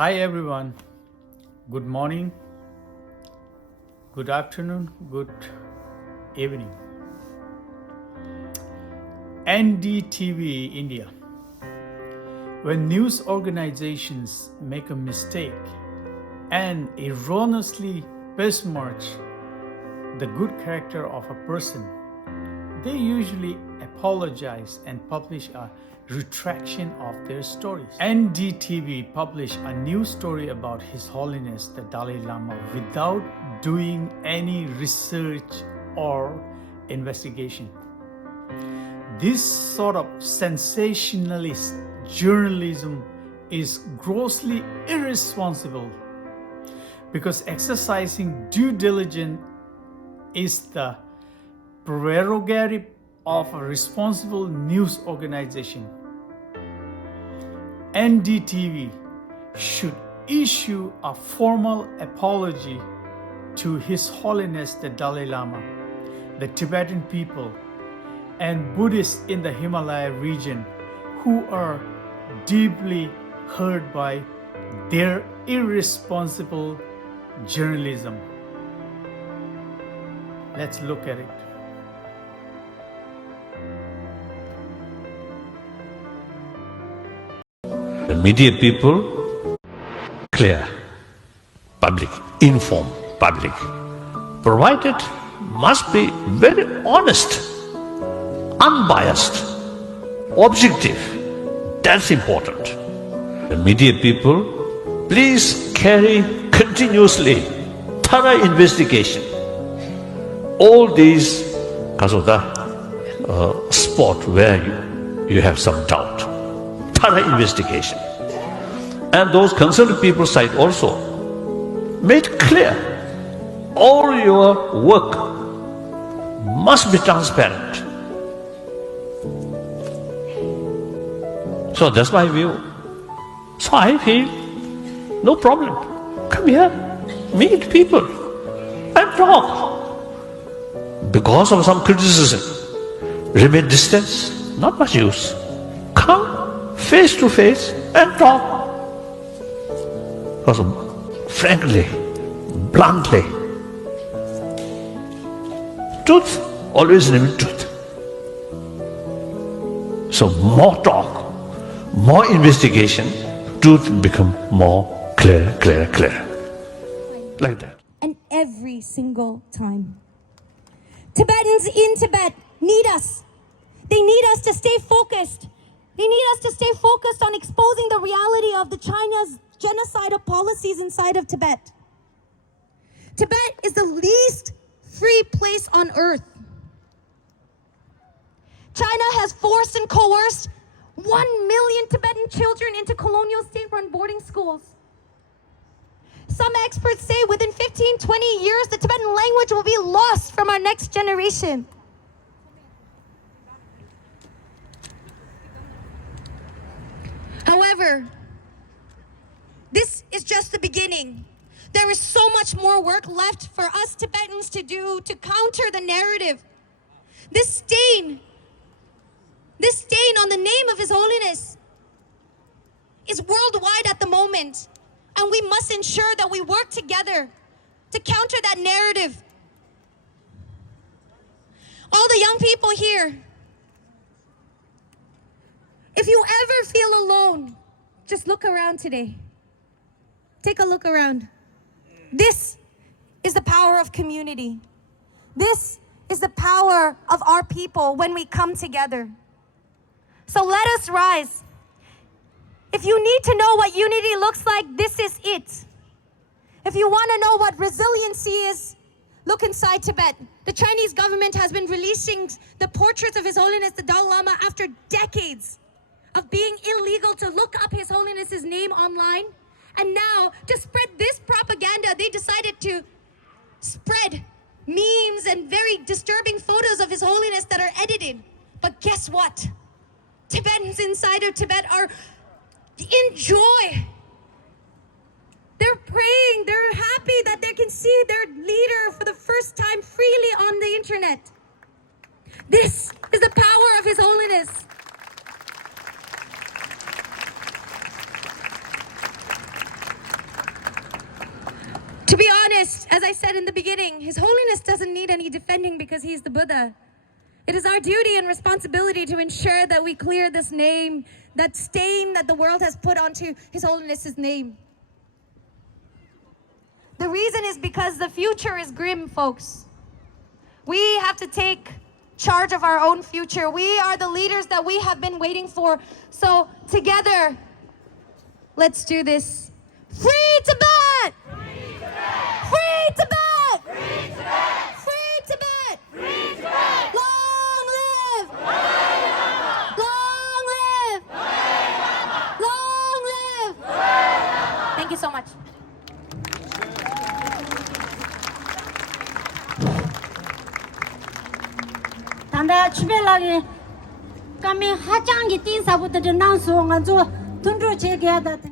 Hi everyone. Good morning, good afternoon, good evening. NDTV India. When news organizations make a mistake and erroneously besmirch the good character of a person, they usually apologize and publish a retraction of their stories. NDTV published a new story about His Holiness the Dalai Lama without doing any research or investigation. This sort of sensationalist journalism is grossly irresponsible because exercising due diligence is the prerogative of a responsible news organization. NDTV should issue a formal apology to His Holiness the Dalai Lama, the Tibetan people, and Buddhists in the Himalaya region who are deeply hurt by their irresponsible journalism. Let's look at it. The media people, clear, public, informed public, provided must be very honest, unbiased, objective. That's important. The media people, please carry continuously thorough investigation. All these, because of the spot where you have some doubt. Thorough investigation. And those concerned people side also made clear all your work must be transparent. So that's my view. So I feel no problem. Come here, meet people and talk. Because of some criticism, remain distance, not much use. Come face to face and talk. Because frankly, bluntly, truth always remains truth. So more talk, more investigation, truth become more clear. Like that. And every single time. Tibetans in Tibet need us. They need us to stay focused. They need us to stay focused on exposing the reality of the China's genocidal policies inside of Tibet. Tibet is the least free place on earth. China has forced and coerced 1 million Tibetan children into colonial state-run boarding schools. Some experts say within 15-20 years, the Tibetan language will be lost from our next generation. However, this is just the beginning. There is so much more work left for us Tibetans to do to counter the narrative. This stain on the name of His Holiness is worldwide at the moment, and we must ensure that we work together to counter that narrative. All the young people here, if you ever feel alone, just look around today. Take a look around. This is the power of community. This is the power of our people when we come together. So let us rise. If you need to know what unity looks like, this is it. If you want to know what resiliency is, look inside Tibet. The Chinese government has been releasing the portraits of His Holiness the Dalai Lama after decades of being illegal to look up His Holiness's name online. And now, to spread this propaganda, they decided to spread memes and very disturbing photos of His Holiness that are edited. But guess what? Tibetans inside of Tibet are in joy. They're praying, they're happy that they can see their leader for the first time freely on the internet. This is the power of His Holiness. Holiness, as I said in the beginning, His Holiness doesn't need any defending because He's the Buddha. It is our duty and responsibility to ensure that we clear this name, that stain that the world has put onto His Holiness's name. The reason is because the future is grim, folks. We have to take charge of our own future. We are the leaders that we have been waiting for. So together, let's do this. Free Tibet! Free Tibet! Free Tibet! Free Tibet! Free Tibet! Free Tibet! Long live! Dalai Lama! Long live! Dalai Lama! Long live! Dalai Lama! Thank you so much. tanda chubelagi kami hachang gi tin sabu de nang so ngan zo tunru che ge da